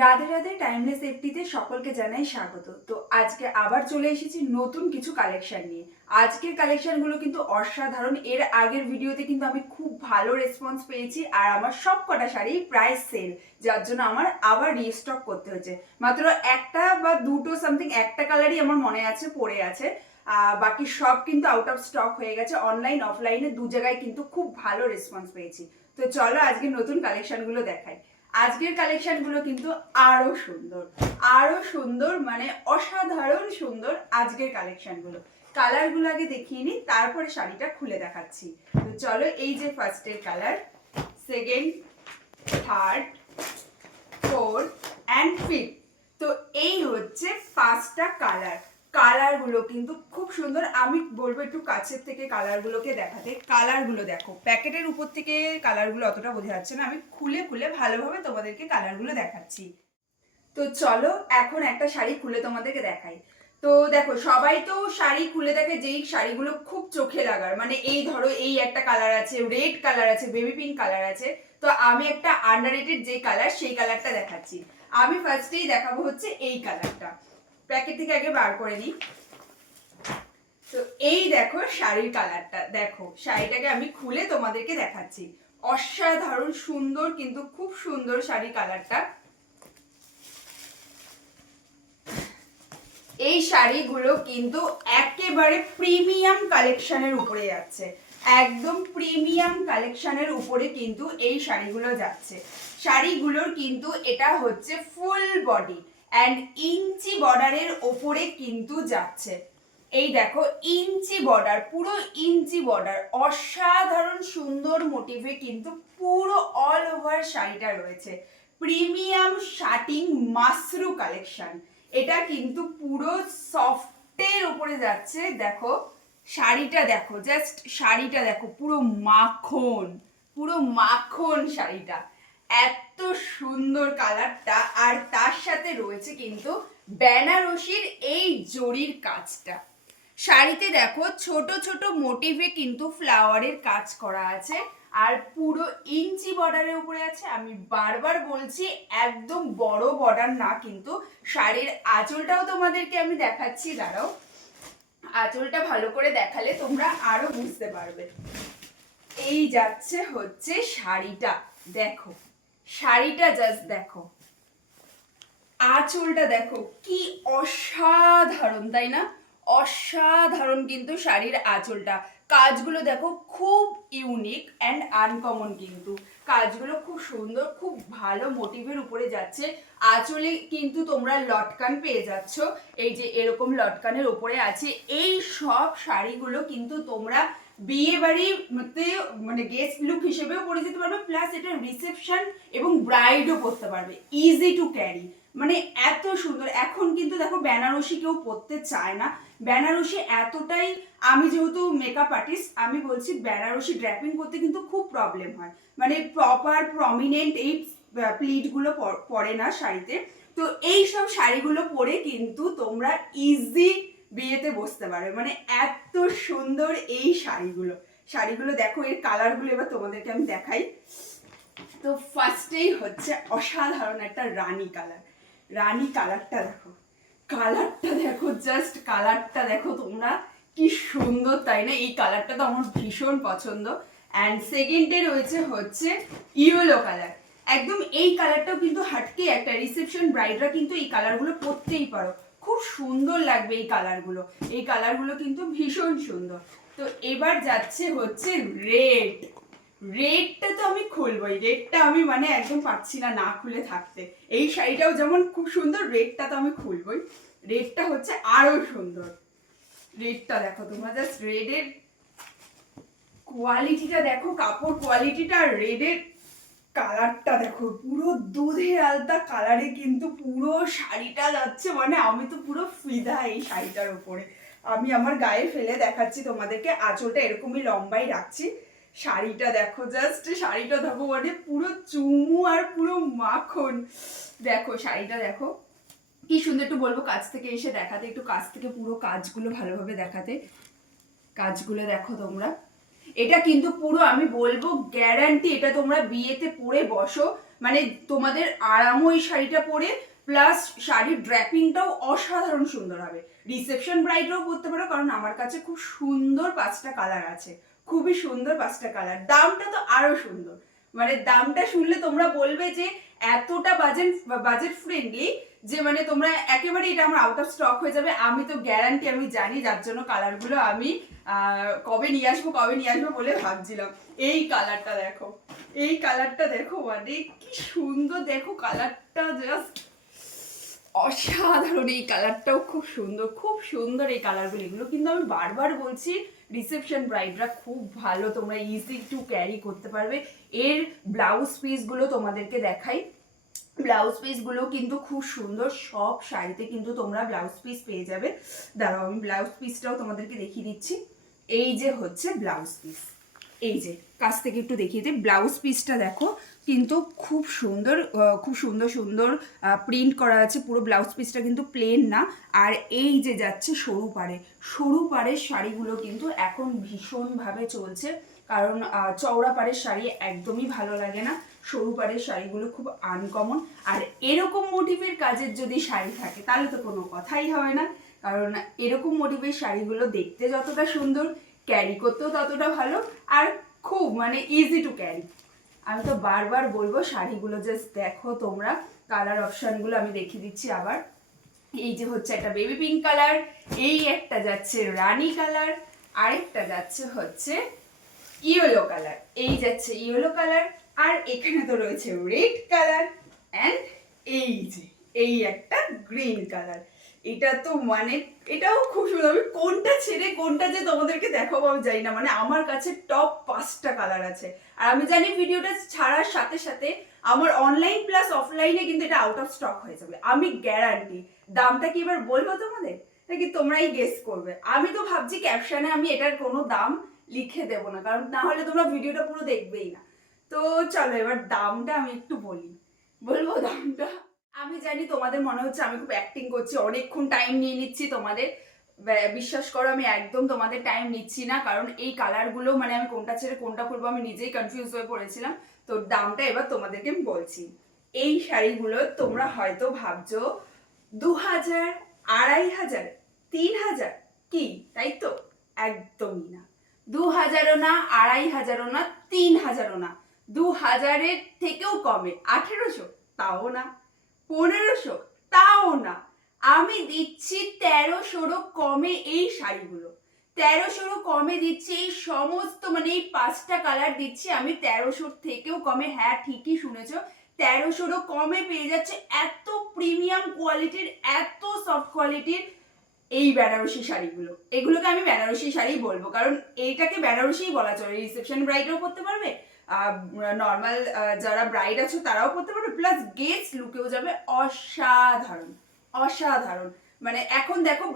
Radhe Radhe timeless সেফটিতে সকলকে জানাই স্বাগত। তো আজকে আবার চলে এসেছি নতুন কিছু কালেকশন নিয়ে। আজকের কালেকশনগুলো কিন্তু অসাধারণ। এর আগের ভিডিওতে কিন্তু আমি খুব ভালো রেসপন্স পেয়েছি আর আমার সব কটা শাড়ি প্রায় সেল, যার জন্য আমার আবার রিস্টক করতে হচ্ছে। মাত্র একটা বা দুটো সামথিং একটা কালারই আমার মনে আছে পড়ে আছে, বাকি সব কিন্তু আউট অফ স্টক হয়ে গেছে। অনলাইন অফলাইনে দু জায়গায় কিন্তু খুব ভালো রেসপন্স পেয়েছি। তো চলো আজকে নতুন কালেকশনগুলো দেখাই। আজকের কালেকশনগুলো কিন্তু আরো সুন্দর, আরো সুন্দর, মানে অসাধারণ সুন্দর আজকের কালেকশনগুলো। কালারগুলো আগে দেখিয়ে নিই, তারপরে শাড়িটা খুলে দেখাচ্ছি। তো চলো, এই যে ফার্স্টের colour, second, third, fourth and fifth. তো এই হচ্ছে পাঁচটা কালার। কালারগুলো কিন্তু খুব সুন্দর। আমি বলবো একটু কাছের থেকে কালারগুলোকে দেখাতে। কালারগুলো দেখো, প্যাকেটের উপর থেকে কালারগুলো অতটা বোঝা যাচ্ছে না, আমি খুলে খুলে ভালোভাবে তোমাদেরকে কালারগুলো দেখাচ্ছি। তো চলো এখন একটা শাড়ি খুলে তোমাদেরকে দেখাই। তো দেখো, সবাই তো শাড়ি খুলে দেখে যেই শাড়িগুলো খুব চোখে লাগার, মানে এই ধরো এই একটা কালার আছে, রেড কালার আছে, বেবি পিঙ্ক কালার আছে। তো আমি একটা আন্ডাররেটেড যে কালার সেই কালারটা দেখাচ্ছি। আমি ফার্স্টেই দেখাবো হচ্ছে এই কালারটা। প্যাকেট থেকে আগে বার করে নিই। তো এই দেখো শাড়ির কালারটা, দেখো শাড়িটাকে আমি খুলে তোমাদেরকে দেখাচ্ছি। অসাধারণ সুন্দর, কিন্তু খুব সুন্দর শাড়ির কালারটা। এই শাড়িগুলো কিন্তু একেবারে প্রিমিয়াম কালেকশনের উপরে যাচ্ছে, একদম প্রিমিয়াম কালেকশনের উপরে কিন্তু এই শাড়িগুলো যাচ্ছে। শাড়িগুলোর কিন্তু এটা হচ্ছে ফুল বডি অ্যান্ড ইঞ্চি বর্ডারের ওপরে কিন্তু যাচ্ছে। এই দেখো ইঞ্চি বর্ডার, পুরো ইঞ্চি বর্ডার, অসাধারণ সুন্দর মোটিভে কিন্তু পুরো অল ওভার শাড়িটা রয়েছে। Premium shirting mashru collection. এটা কিন্তু পুরো সফটের উপরে যাচ্ছে। দেখো শাড়িটা দেখো, জাস্ট শাড়িটা দেখো, পুরো মাখন, পুরো মাখন শাড়িটা। এত সুন্দর কালারটা, আর তার সাথে রয়েছে কিন্তু বেনারসির এই জরির কাজটা। শাড়িতে দেখো ছোট ছোট মোটিভে কিন্তু ফ্লাওয়ারের কাজ করা আছে, আর পুরো ইঞ্চি বর্ডারের উপরে আছে। আমি বারবার বলছি একদম বড় বর্ডার না কিন্তু। শাড়ির আঁচলটাও তোমাদেরকে আমি দেখাচ্ছি, দাঁড়াও, আঁচলটা ভালো করে দেখালে তোমরা আরো বুঝতে পারবে। এই যাচ্ছে হচ্ছে শাড়িটা, দেখো শাড়িটা জাস্ট দেখো, আঁচলটা দেখো, কি অসাধারণ তাই না? অসাধারণ কিন্তু শাড়ির আঁচলটা। কাজগুলো দেখো খুব ইউনিক অ্যান্ড আনকমন, কিন্তু কাজগুলো খুব সুন্দর, খুব ভালো মোটিভের উপরে যাচ্ছে। আঁচলে কিন্তু তোমরা লটকান পেয়ে যাচ্ছ, এই যে এরকম লটকানের উপরে আছে। এই সব শাড়িগুলো কিন্তু তোমরা বিয়ে বাড়ি মানে গেস্ট লুক হিসেবেও পরে যেতে পারবে, প্লাস এটা রিসেপশন এবং ব্রাইডও পরতে পারবে, ইজি টু ক্যারি। মানে এত সুন্দর। এখন কিন্তু দেখো বেনারসি কেউ পরতে চায় না, বেনারসি এতটাই, আমি যেহেতু মেকআপ আর্টিস্ট আমি বলছি বেনারসি ড্র্যাপিং করতে কিন্তু খুব প্রবলেম হয়, মানে প্রপার প্রমিনেন্ট এই প্লিটগুলো পরে না শাড়িতে। তো এই সব শাড়িগুলো পরে কিন্তু তোমরা ইজি বিয়েতে বসতে পারবে, মানে এত সুন্দর এই শাড়িগুলো। শাড়িগুলো দেখো, এর কালারগুলো এবার তোমাদেরকে আমি দেখাই। তো ফার্স্টেই হচ্ছে অসাধারণ একটা রানী কালার। রানী কালারটা দেখো, কালারটা দেখো, জাস্ট কালারটা দেখো তোমরা, কি সুন্দর তাই না? এই কালারটা তো আমার ভীষণ পছন্দ। অ্যান্ড সেকেন্ডে রয়েছে হচ্ছে ইয়েলো কালার। একদম এই কালারটাও কিন্তু হাটকে একটা, রিসেপশন ব্রাইডরা কিন্তু এই কালারগুলো পরতেই পারো, খুব সুন্দর লাগবে এই কালারগুলো। এই কালারগুলো কিন্তু ভীষণ সুন্দর। তো এবার যাচ্ছে হচ্ছে রেড। রেডটা তো আমি খুলবই, রেডটা আমি মানে একদম পাচ্ছি না না খুলে থাকতে। এই শাড়িটাও যেমন খুব সুন্দর, রেডটা তো আমি খুলবই। রেডটা হচ্ছে আরো সুন্দর। রেডটা দেখো তোমরা, জাস্ট রেডের কোয়ালিটিটা দেখো, কাপড় কোয়ালিটিটা, আর রেডের কালারটা দেখো, পুরো দুধে আলতা কালারে কিন্তু পুরো শাড়িটা যাচ্ছে, মানে আমি তো পুরো ফিদা এই শাড়িটার উপরে। আমি আমার গায়ে ফেলে দেখাচ্ছি তোমাদেরকে, আঁচলটা এরকমই লম্বাই রাখছি। শাড়িটা দেখো, জাস্ট শাড়িটা দেখো, মানে পুরো চুমু আর পুরো মাখন। দেখো শাড়িটা দেখো কি সুন্দর। একটু বলবো কাছ থেকে এসে দেখাতে, একটু কাছ থেকে পুরো কাজগুলো ভালোভাবে দেখাতে। কাজগুলো দেখো তোমরা, এটা কিন্তু পুরো আমি বলবো গ্যারান্টি, এটা তোমরা বিয়েতে পরে বসো, মানে তোমাদের আরামও এই শাড়িটা পরে, প্লাস শাড়ির ড্র্যাপিংটাও অসাধারণ সুন্দর হবে। রিসেপশন ব্রাইডরাও পরতে পারো, কারণ আমার কাছে খুব সুন্দর 5টা কালার আছে, খুবই সুন্দর 5টা কালার। দামটা তো আরো সুন্দর, মানে দামটা শুনলে তোমরা বলবে যে এতটা বাজেট ফ্রেন্ডলি যে মানে তোমরা একেবারে এটা আমার আউট অফ স্টক হয়ে যাবে। আমি তো গ্যারান্টি, আমি জানি, যার জন্য কালারগুলো আমি কবে নিয়ে আসবো বলে ভাবছিলাম। এই কালারটা দেখো, এই কালারটা দেখো, মানে কি সুন্দর, দেখো কালারটা জাস্ট অসাধারণ। এই কালারটাও খুব সুন্দর, খুব সুন্দর এই কালারগুলো। এগুলো কিন্তু আমি বারবার বলছি, রিসেপশন ব্রাইডরা খুব ভালো, তোমরা ইজি টু ক্যারি করতে পারবে। এর ব্লাউজ পিসগুলো তোমাদেরকে দেখাই, ব্লাউজ পিসগুলো কিন্তু খুব সুন্দর, সব শাড়িতে কিন্তু তোমরা ব্লাউজ পিস পেয়ে যাবে। দাঁড়াও আমি ব্লাউজ পিসটাও তোমাদেরকে দেখিয়ে দিচ্ছি। এই যে হচ্ছে ব্লাউজ পিস, এই যে কাছ থেকে একটু দেখিয়ে দিই, ব্লাউজ পিসটা দেখো কিন্তু খুব সুন্দর, খুব সুন্দর সুন্দর প্রিন্ট করা আছে। পুরো ব্লাউজ পিসটা কিন্তু প্লেন না। আর এই যে যাচ্ছে সরু পাড়ের শাড়িগুলো কিন্তু এখন ভীষণভাবে চলছে, কারণ চওড়া পাড়ের শাড়ি একদমই ভালো লাগে না, সরু পাড়ের শাড়িগুলো খুব আনকমন। আর এরকম মোটিভের কাজের যদি শাড়ি থাকে তাহলে তো কোনো কথাই হয় না, কারণ এরকম মোটিভের শাড়িগুলো দেখতে যতটা সুন্দর, ক্যারি করতেও ততটা ভালো, আর খুব মানে ইজি টু ক্যারি। আমি তো বারবার বলবো শাড়িগুলো জাস্ট দেখো তোমরা, কালার অপশানগুলো আমি দেখিয়ে দিচ্ছি আবার। এই যে হচ্ছে একটা বেবি পিঙ্ক কালার, এই একটা যাচ্ছে রানী কালার, আরেকটা যাচ্ছে হচ্ছে ইয়েলো কালার, এই যাচ্ছে ইয়েলো কালার, আর এখানে তো রয়েছে রেড কালার, অ্যান্ড এই একটা গ্রিন কালার। এটা তো মানে এটাও খুব সুন্দর। আমি কোনটা ছেড়ে কোনটা যে তোমাদেরকে দেখাবো আমি জানি না, মানে আমার কাছে টপ 5টা কালার আছে। আর আমি জানি ভিডিওটা ছাড়ার সাথে সাথে আমার অনলাইন প্লাস অফলাইনে কিন্তু এটা আউট অফ স্টক হয়ে যাবে, আমি গ্যারান্টি। দামটা কি এবার বলবো তোমাদের, নাকি তোমরাই গেস করবে? আমি তো ভাবছি ক্যাপশনে আমি এটার কোনো দাম লিখে দেবো না, কারণ না হলে তোমরা ভিডিওটা পুরো দেখবেই না। তো চলো এবার দামটা আমি একটু বলবো দামটা। আমি জানি তোমাদের মনে হচ্ছে আমি খুব অ্যাক্টিং করছি, অনেকক্ষণ টাইম নিয়ে নিচ্ছি তোমাদের। বিশ্বাস করো আমি একদম তোমাদের টাইম নিচ্ছি না, কারণ এই কালারগুলো মানে আমি কোনটা ছেড়ে কোনটা করবো আমি নিজেই কনফিউজ হয়ে পড়েছিলাম। তো দামটা এবার তোমাদেরকে আমি বলছি। এই শাড়িগুলো তোমরা হয়তো ভাবছো 2000, 2500, 3000 কি, তাই তো? একদমই না। 2000ও না, 2500ও না, 3000ও না, 2000-এর থেকেও কমে, 1800 তাও না, 1500 তাও না। আমি দিচ্ছি 1300-রও কমে এই শাড়িগুলো, 1300-রও কমে দিচ্ছি এই সমস্ত, মানে এই 5টা কালার দিচ্ছি আমি 1300-র থেকেও কমে। হ্যাঁ ঠিকই শুনেছো, 1300-রও কমে পেয়ে যাচ্ছে এত প্রিমিয়াম কোয়ালিটির, এত সফট কোয়ালিটির এই বেনারসি শাড়িগুলো। এগুলোকে আমি বেনারসি শাড়ি বলবো, কারণ এইটাকে বেনারসিই বলা চলে। রিসেপশন ব্রাইডও পরতে পারবে, নর্মাল যারা ব্রাইড আছো তারাও পরতে পারবে, প্লাস গেস্ট লুকেও যাবে অসাধারণ, অসাধারণ। মানে এখন দেখো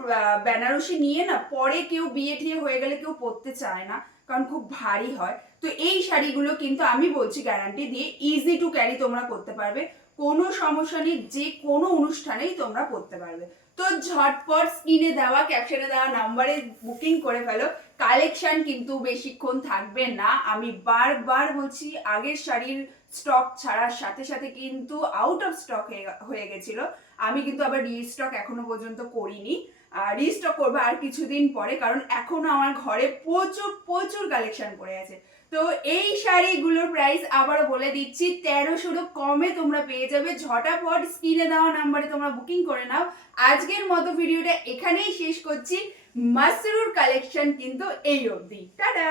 বেনারসি নিয়ে না পরে কেউ বিয়ে টিয়ে হয়ে গেলে কেউ পরতে চায় না, কারণ খুব ভারী হয়। তো এই শাড়িগুলো কিন্তু আমি বলছি গ্যারান্টি দিয়ে ইজি টু ক্যারি তোমরা করতে পারবে, কোনো সমস্যা নেই, যে কোনো অনুষ্ঠানেই তোমরা পরতে পারবে। তো ঝটপট স্ক্রিনে দেওয়া ক্যাপশনে দেওয়া নাম্বারে বুকিং করে ফেলো। কালেকশন কিন্তু বেশিক্ষণ থাকবে না, আমি বারবার বলছি। আগের শাড়ির স্টক ছাড়ার সাথে সাথে কিন্তু আউট অফ স্টক হয়ে গেছিল, আমি কিন্তু আবার রিস্টক এখনো পর্যন্ত করিনি, রিস্টক করবো আর কিছুদিন পরে, কারণ এখনো আমার ঘরে প্রচুর প্রচুর কালেকশন পড়ে আছে। তো এই শাড়িগুলোর প্রাইস আবারও বলে দিচ্ছি, 1300-রও কমে তোমরা পেয়ে যাবে। ঝটাপট স্ক্রিনে দেওয়া নাম্বারে তোমরা বুকিং করে নাও। আজকের মতো ভিডিওটা এখানেই শেষ করছি। মাসরুর কালেকশন কিন্তু এই অবধি, টাটা।